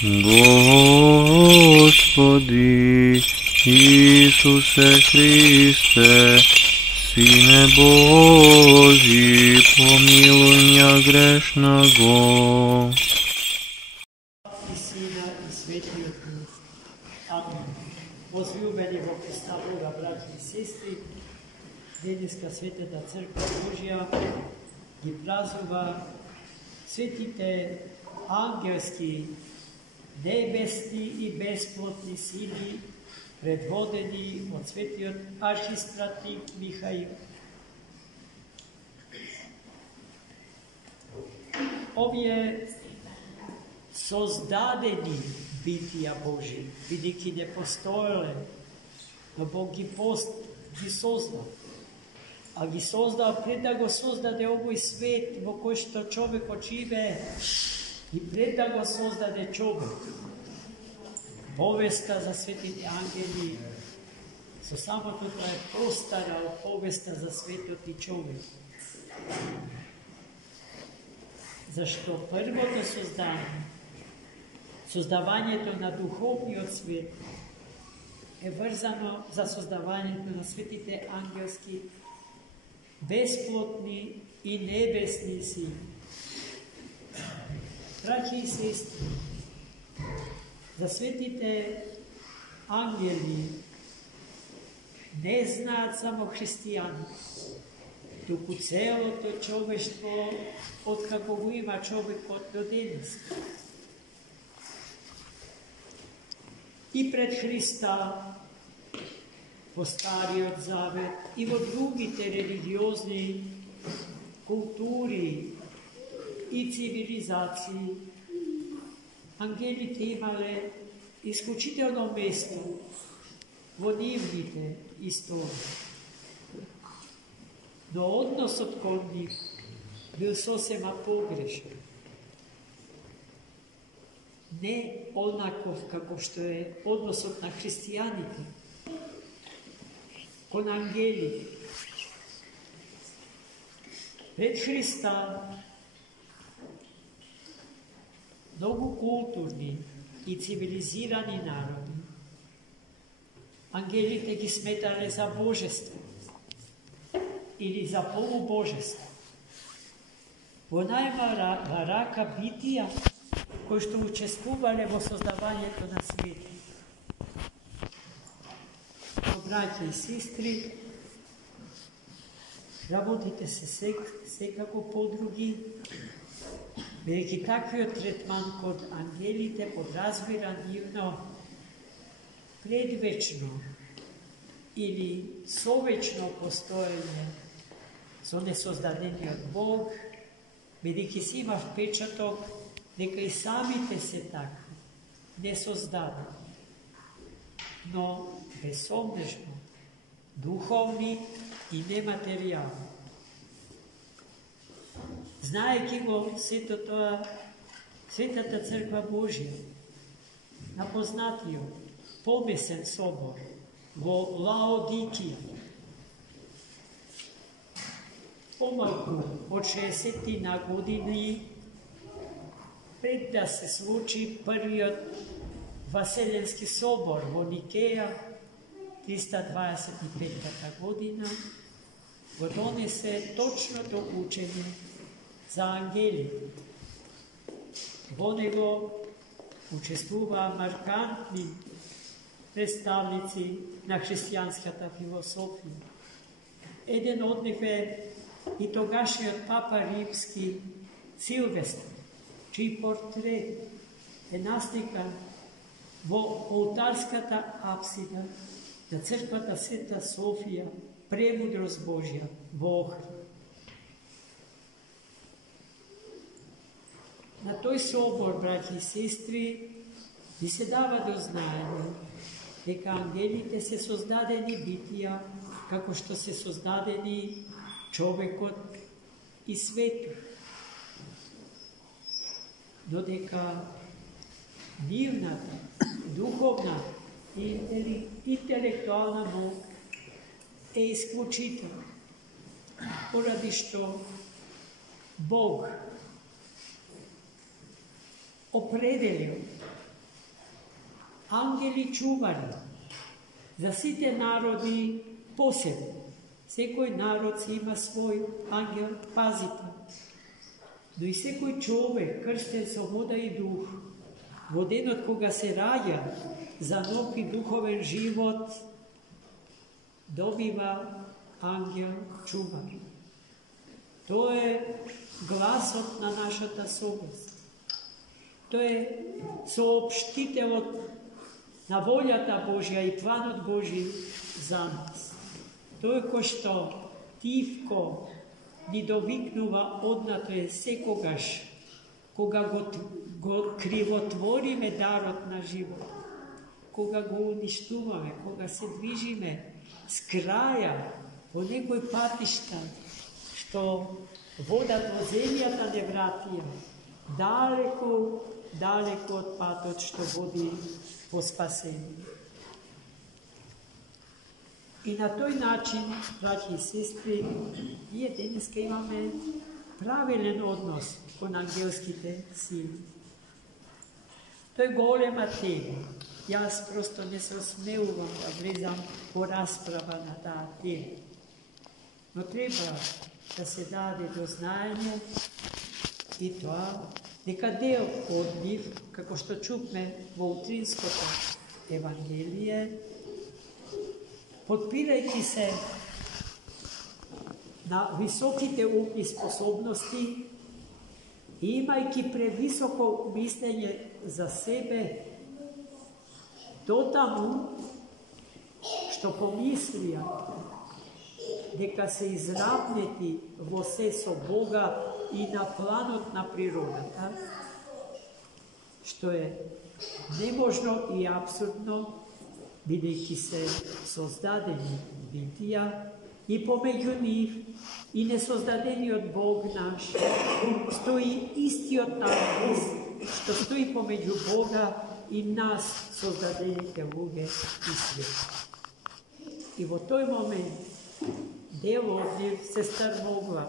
Господи Исусе Христе, Сине Божий, помилуй меня грешного. I Sina i Svetijeg Duha. Amen. Возлюбени во Христа Бога, браќи и сестри, денеска Светата Црква Божја ги празнува светите ангелски, небесни и бесплотни сили, предводени од светиот архистратик Михаил. Овие создадени битија Божи, бидејќи не постоеле, но Бог ги создал. А ги создал пред да го создаде овој свет во кој што човекот живее и пред да го создаде човек. Повеста за светите ангели со самото тоа е постара од повеста за светот и човек. Зашто првото создавањето на духовниот свет е врзано за создавањето на светите ангелски, бесплотни и небесни сили. Браќи и сестри, за светите ангели не знаат само христијани, туку целото човештво, откако го има човекот до денес. И пред Христа, во Стариот Завет и во другите религиозни култури и цивилизации, ангелите имале исклучително место во нивните истории. Но односот кон нив бил сосема погрешен. Не онаков како што е односот на христијаните кон ангелите. Пред Христа многу културни и цивилизирани народи ангелите ги сметале за божество или за полубожество. Во најмала рака битија кои што учествувале во создавањето на светот. Браќи и сестри, работите се секако подруги, бидејќи таквиот третман код ангелите подразбира нивно предвечно или совечно постоење со несоздадениот Бог, бидејќи си има впечаток дека и самите се такви, не создадени, но безсомнежно, духовни и нематеријални. Знаејќи го сето тоа, Светата Црква Божја, на познатиот помесен собор во Лаодикија, помалку од 60 години пред да се случи првиот Васеленски собор во Никеја, 325 година, го донесе точното учење за ангелите. Во него учествуваа маркантни представници на христијанската философија. Еден од нив е и тогашниот папа римски Силвестр, чиј портрет е насликан во олтарската апсида на црквата Света Софија, Премудрост Божја во Охрид. На тој собор, браќи и сестри, ни се дава до знаење дека ангелите се создадени битија како што се создадени човекот и светот. Додека нивната, духовна и интелектуална мог е исклучителна, поради што Бог определил ангели чувари. За сите народи посебно. Секој народ си има свој ангел пазител. Но и секој човек крстен со вода и дух, во денот кога се раѓа за нов и духовен живот, добива ангел чувар. Тоа е гласот на нашата совест. Тоа е соопштителот на волјата Божја и планот Божи за нас. Тоа кој што тивко ни довикнува однато е секогаш, кога го кривотвориме дарот на живот, кога го уништуваме, кога се движиме с краја по некој патишта, што водат во земјата не вратија, далеко, далеко од патот што води по спасение. И на тој начин, браќи и сестри, ние денеска имаме правилен однос кон ангелските сили. Тој голема тема. Јас просто не се осмеувам да влезам по расправа на таа тема. Но треба да се даде до знаење и тоа дека дел од нив, како што чупме во утринското Евангелие, подпирајќи се на високите умни способности и имајќи превисоко мислење за себе, дотаму што помислија дека се изравнети во се со Бога и на планот на природата, што е неможно и абсурдно, бидејќи се создадени битија и помеѓу нив и несоздадениот Бог наш стои истиот надпис што стои помеѓу Бога и нас, создадените луѓе и свет. И во тој момент дел од нив се стармогла,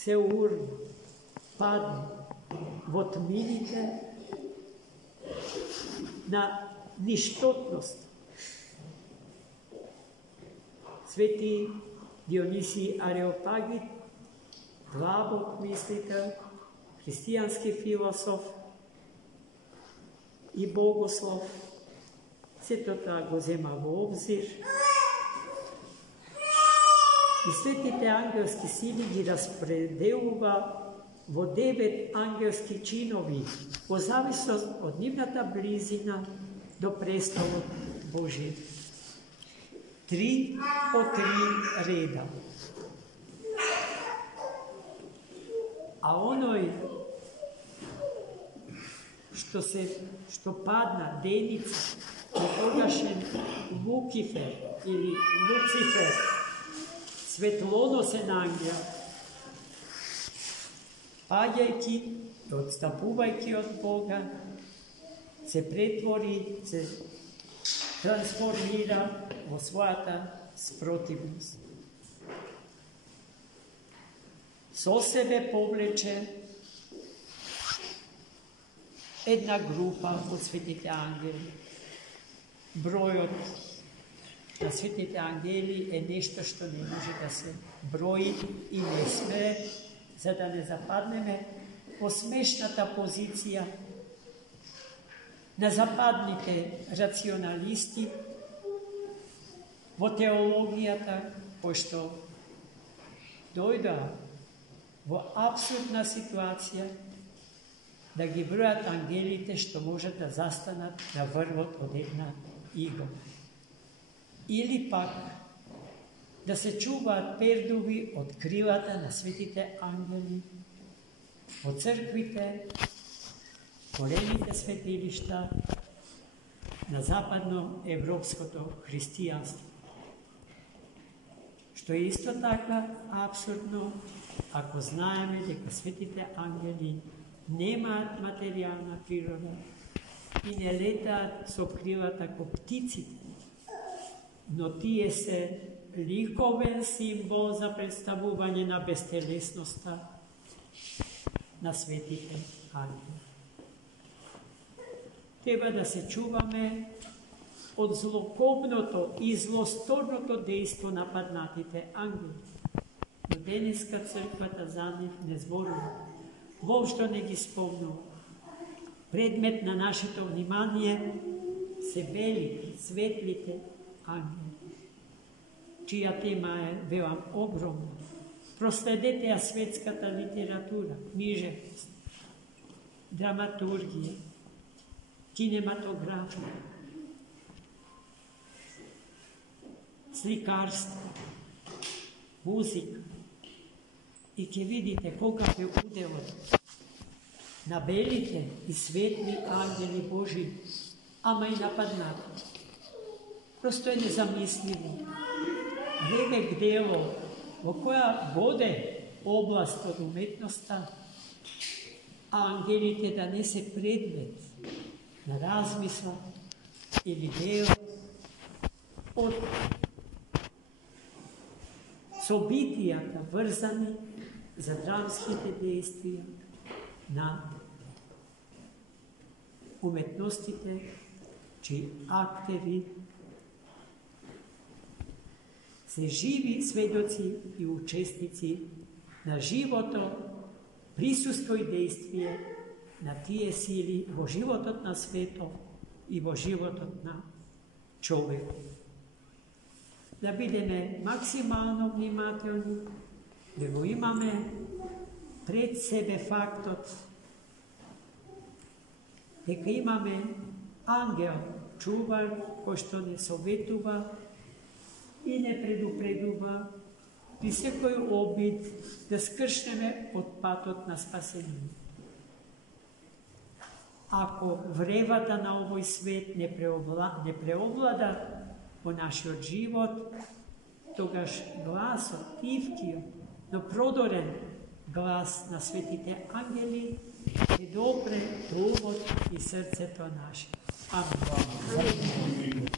се урна, падна во тмините на ништотност. Свети Дионисий Ареопагит, длабок мислител, христијански философ и богослов, сето тоа го зема во обзир и светите ангелски сили ги распределува во 9 ангелски чинови, во зависност од нивната близина до престолот Божи. 3 по 3 реда. А оној што падна деница, тогашен Лукифер или Луцифер, светлоносен ангел, паѓајќи, одстапувајќи од Бога, се претвори, се трансформира во својата спротивност. Со себе повлече една група од светите ангели. Бројот на светите ангели е нешто што не може да се брои и не сме, за да не западнеме во смешната позиција на западните рационалисти во теологијата, кои што дојдоа во абсурдна ситуација да ги бројат ангелите што можат да застанат на врвот од една игла. Или пак да се чуваат пердуви од крилата на светите ангели во црквите, големите светилишта на западно-европското христијанство. Што е исто така абсурдно, ако знаеме дека светите ангели немаат материјална природа и не летаат со крилата како птиците, но тие се ликовен символ за представување на бестелесноста на светите ангели. Treba da се чуваме од злокобното и злосторното дејство на паднатите ангели. Но денеска црквата за нив не зборува, воопшто не ги спомнува. Предмет на нашето внимание се велики, светлите ангели, чија тема е, велам, огромна. Проследете ја светската литература, книжевност, драматургија, кинематографија, сликарство, музика. И ќе видите колкав е уделот на белите и светли ангели Божи, ама и нападнати. Просто е незамисливо. Ребек дело во која воде област од уметноста, а ангелите да не се предмет на размисла или дел од собитијата врзани за драмските действија на уметностите, чии актери се живи сведоци и учесници на живото, присуство и действие на тие сили во животот на светот и во животот на човек. Да бидеме максимално внимателни, да го имаме пред себе фактот дека имаме ангел, чувар, кој што не советува и не предупредува при секој обид да скршнеме од патот на спасение. Ако вревата на овој свет не преовлада во нашиот живот, тогаш гласот, тивкиот, но продорен глас на светите ангели ќе допре до умот и срцето наше. Амин.